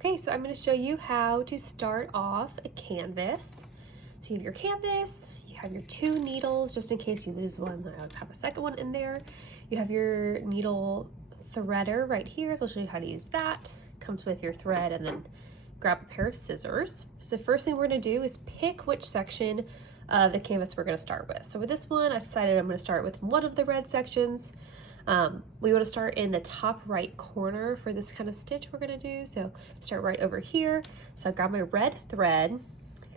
Okay, so I'm going to show you how to start off a canvas. So you have your canvas, you have your 2 needles, just in case you lose one, I always have a second one in there. You have your needle threader right here, so I'll show you how to use that. Comes with your thread, and then grab a pair of scissors. So the first thing we're going to do is pick which section of the canvas we're going to start with. So with this one, I decided I'm going to start with one of the red sections. We want to start in the top right corner for this kind of stitch we're going to do. So start right over here. So I grab my red thread,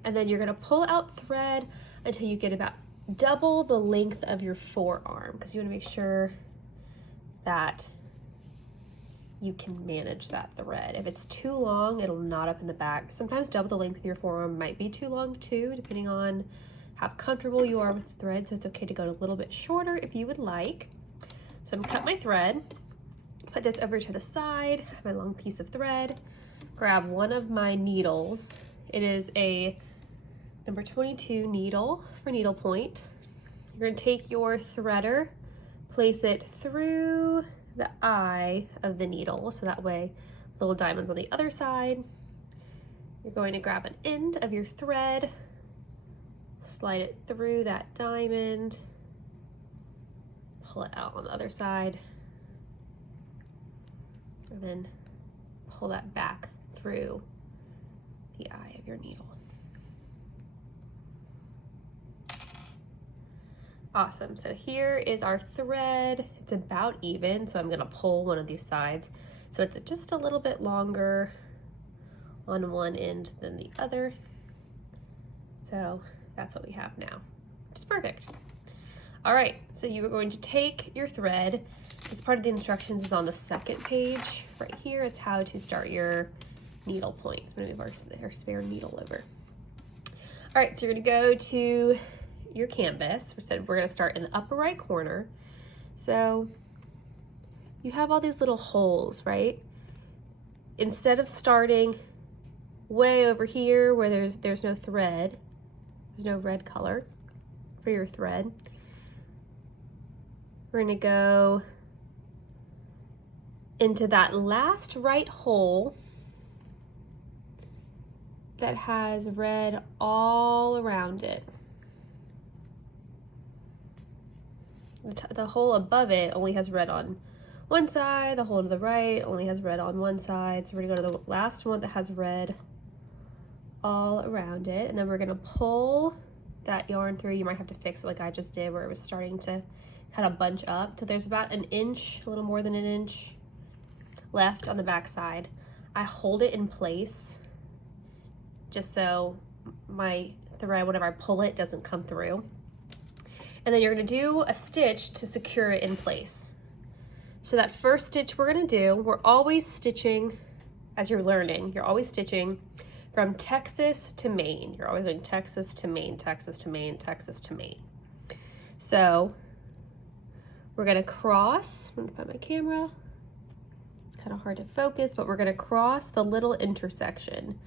and then you're going to pull out thread until you get about double the length of your forearm, because you want to make sure that you can manage that thread. If it's too long, it'll knot up in the back. Sometimes double the length of your forearm might be too long too, depending on how comfortable you are with the thread. So it's okay to go a little bit shorter if you would like. So I'm gonna cut my thread, put this over to the side, have my long piece of thread, grab one of my needles. It is a number 22 needle for needlepoint. You're gonna take your threader, place it through the eye of the needle, so that way little diamonds on the other side. You're going to grab an end of your thread, slide it through that diamond, pull it out on the other side, and then pull that back through the eye of your needle. Awesome, so here is our thread. It's about even, so I'm gonna pull one of these sides. So it's just a little bit longer on one end than the other. So that's what we have now, which is perfect. All right, so you are going to take your thread. It's part of the instructions is on the second page right here. It's how to start your needle point. So I'm gonna move our spare needle over. All right, so you're gonna go to your canvas. We said we're going to start in the upper right corner. So you have all these little holes, right? Instead of starting way over here where there's no thread, there's no red color for your thread, we're going to go into that last right hole that has red all around it. The hole above it only has red on one side, the hole to the right only has red on one side. So we're gonna go to the last one that has red all around it, and then we're gonna pull that yarn through. You might have to fix it like I just did, where it was starting to kind of bunch up. So there's about an inch, a little more than an inch left on the back side. I hold it in place just so my thread, whenever I pull it, doesn't come through. And then you're gonna do a stitch to secure it in place. So that first stitch we're gonna do, we're always stitching, as you're learning, you're always stitching from Texas to Maine. You're always doing Texas to Maine, Texas to Maine, Texas to Maine. So we're gonna cross, I'm gonna put my camera, it's kind of hard to focus, but we're gonna cross the little intersection.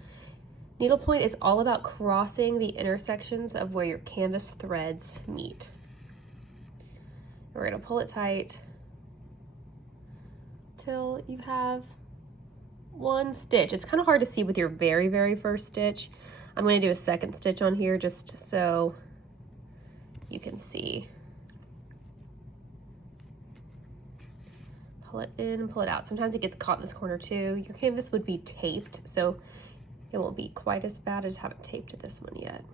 Needlepoint is all about crossing the intersections of where your canvas threads meet. We're gonna pull it tight till you have one stitch. It's kind of hard to see with your very, very first stitch. I'm gonna do a second stitch on here just so you can see. Pull it in and pull it out. Sometimes it gets caught in this corner too. Your canvas would be taped, so it won't be quite as bad. I just haven't taped this one yet.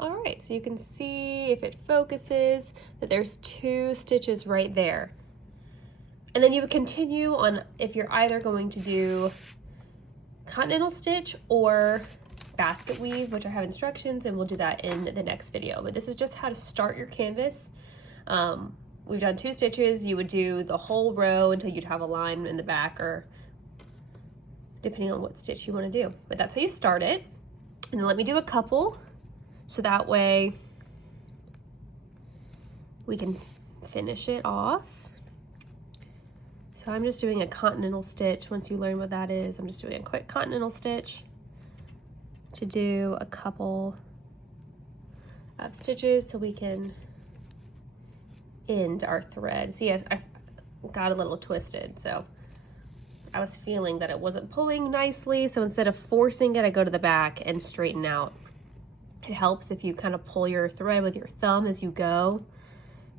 All right, so you can see if it focuses that there's 2 stitches right there. And then you would continue on if you're either going to do continental stitch or basket weave, which I have instructions, and we'll do that in the next video. But this is just how to start your canvas. We've done 2 stitches. You would do the whole row until you'd have a line in the back, or depending on what stitch you want to do. But that's how you start it. And then let me do a couple, so that way we can finish it off. So I'm just doing a continental stitch. Once you learn what that is, I'm just doing a quick continental stitch to do a couple of stitches so we can end our thread. See, I got a little twisted, so I was feeling that it wasn't pulling nicely. So instead of forcing it, I go to the back and straighten out. It helps if you kind of pull your thread with your thumb as you go.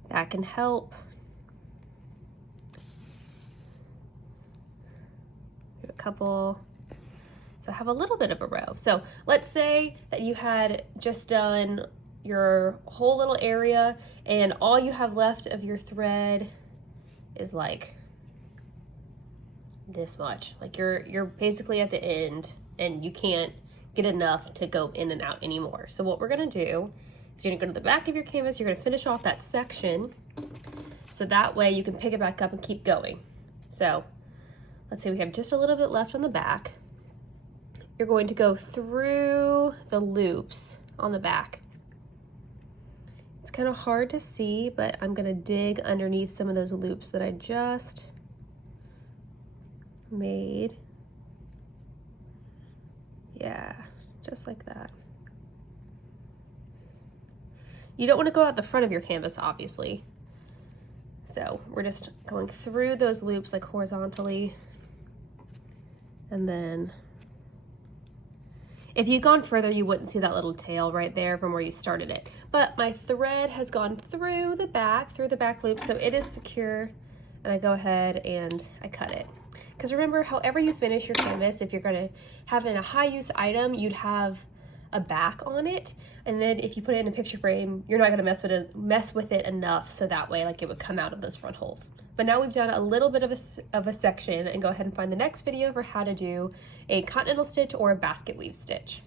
That can help. Do a couple. So I have a little bit of a row. So let's say that you had just done your whole little area and all you have left of your thread is like this much. Like you're basically at the end and you can't get enough to go in and out anymore. So what we're gonna do is you're gonna go to the back of your canvas, you're gonna finish off that section so that way you can pick it back up and keep going. So let's say we have just a little bit left on the back. You're going to go through the loops on the back. It's kind of hard to see, but I'm gonna dig underneath some of those loops that I just made. Yeah, just like that. You don't want to go out the front of your canvas, obviously. So we're just going through those loops like horizontally. And then if you'd gone further, you wouldn't see that little tail right there from where you started it. But my thread has gone through the back loop, so it is secure. And I go ahead and I cut it. Because remember, however you finish your canvas, if you're gonna have in a high use item, you'd have a back on it. And then if you put it in a picture frame, you're not gonna mess with it enough so that way like it would come out of those front holes. But now we've done a little bit of a section, and go ahead and find the next video for how to do a continental stitch or a basket weave stitch.